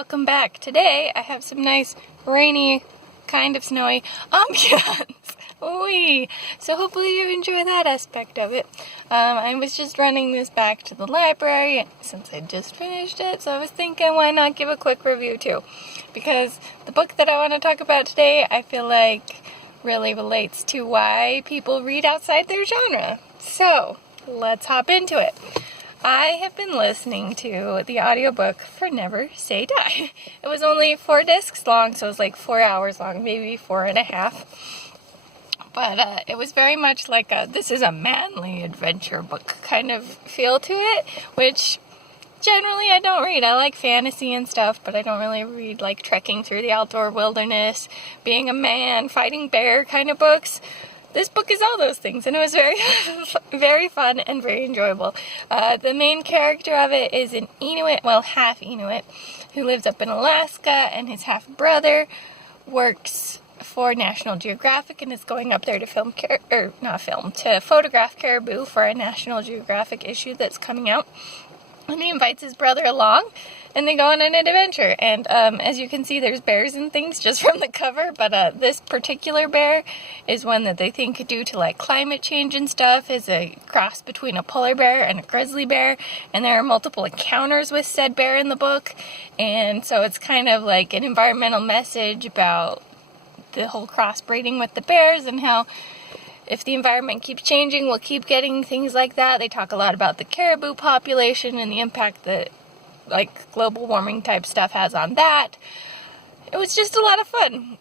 welcome back. Today I have some nice rainy, kind of snowy ambiance. Wee. So hopefully you enjoy that aspect of it. I was just running this back to the library since I just finished it, so I was thinking why not give a quick review too, because the book that I want to talk about today I feel like really relates to why people read outside their genre. So let's hop into it. I have been listening to the audiobook for Never Say Die. It was only 4 discs long, so it was like 4 hours long, maybe 4.5. But it was very much like this is a manly adventure book kind of feel to it, which generally I don't read. I like fantasy and stuff, but I don't really read like trekking through the outdoor wilderness, being a man, fighting bear kind of books. This book is all those things, and it was very, very fun and very enjoyable. The main character of it is an Inuit, well, half Inuit, who lives up in Alaska, and his half-brother works for National Geographic and is going up there to to photograph caribou for a National Geographic issue that's coming out. And he invites his brother along, and they go on an adventure. And as you can see, there's bears and things just from the cover, but this particular bear is one that they think due to like climate change and stuff is a cross between a polar bear and a grizzly bear, and there are multiple encounters with said bear in the book, and so it's kind of like an environmental message about the whole crossbreeding with the bears and how if the environment keeps changing, we'll keep getting things like that. They talk a lot about the caribou population and the impact that like global warming type stuff has on that. It was just a lot of fun.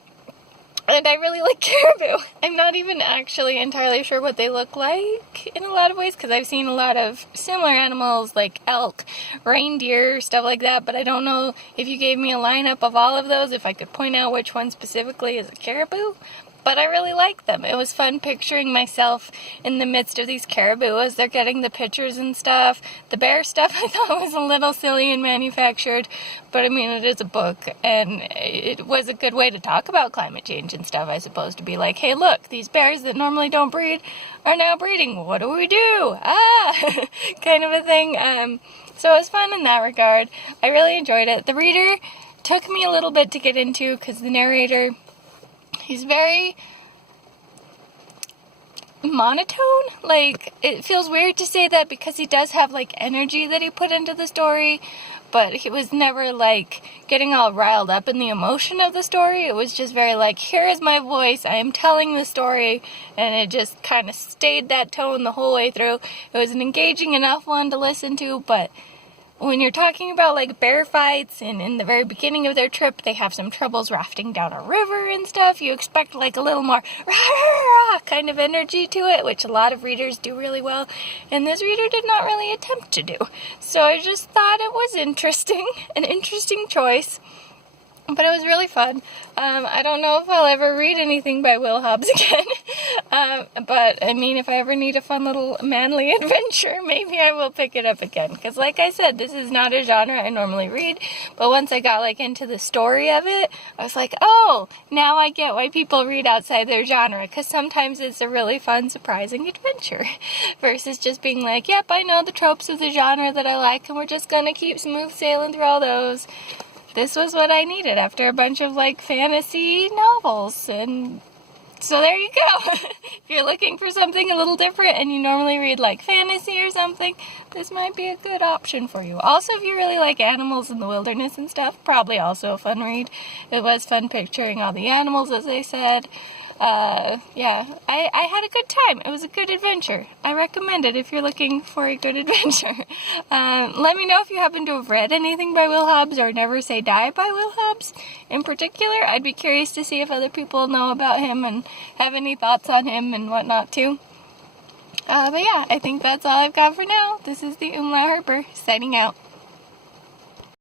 And I really like caribou. I'm not even actually entirely sure what they look like in a lot of ways, because I've seen a lot of similar animals like elk, reindeer, stuff like that, but I don't know if you gave me a lineup of all of those, if I could point out which one specifically is a caribou. But I really like them. It was fun picturing myself in the midst of these caribou as they're getting the pictures and stuff. The bear stuff I thought was a little silly and manufactured, but I mean, it is a book, and it was a good way to talk about climate change and stuff, I suppose, to be like, hey, look, these bears that normally don't breed are now breeding. What do we do? Kind of a thing. So it was fun in that regard. I really enjoyed it. The reader took me a little bit to get into because the narrator, he's very monotone. Like, it feels weird to say that because he does have, like, energy that he put into the story, but he was never, like, getting all riled up in the emotion of the story. It was just very, like, here is my voice, I am telling the story, and it just kind of stayed that tone the whole way through. It was an engaging enough one to listen to, but when you're talking about, like, bear fights, and in the very beginning of their trip, they have some troubles rafting down a river and stuff, you expect, like, a little more rah-rah-rah kind of energy to it, which a lot of readers do really well, and this reader did not really attempt to do. So I just thought it was interesting, an interesting choice. But it was really fun. I don't know if I'll ever read anything by Will Hobbs again. But, I mean, if I ever need a fun little manly adventure, maybe I will pick it up again. Because, like I said, this is not a genre I normally read. But once I got, like, into the story of it, I was like, oh, now I get why people read outside their genre. Because sometimes it's a really fun, surprising adventure. Versus just being like, yep, I know the tropes of the genre that I like, and we're just going to keep smooth sailing through all those. This was what I needed after a bunch of, like, fantasy novels, and so there you go. If you're looking for something a little different and you normally read, like, fantasy or something, this might be a good option for you. Also, if you really like animals in the wilderness and stuff, probably also a fun read. It was fun picturing all the animals, as I said. Yeah, I had a good time. It was a good adventure. I recommend it if you're looking for a good adventure. Let me know if you happen to have read anything by Will Hobbs or Never Say Die by Will Hobbs in particular. I'd be curious to see if other people know about him and have any thoughts on him and whatnot too. But yeah, I think that's all I've got for now. This is the Umlaut Harper signing out.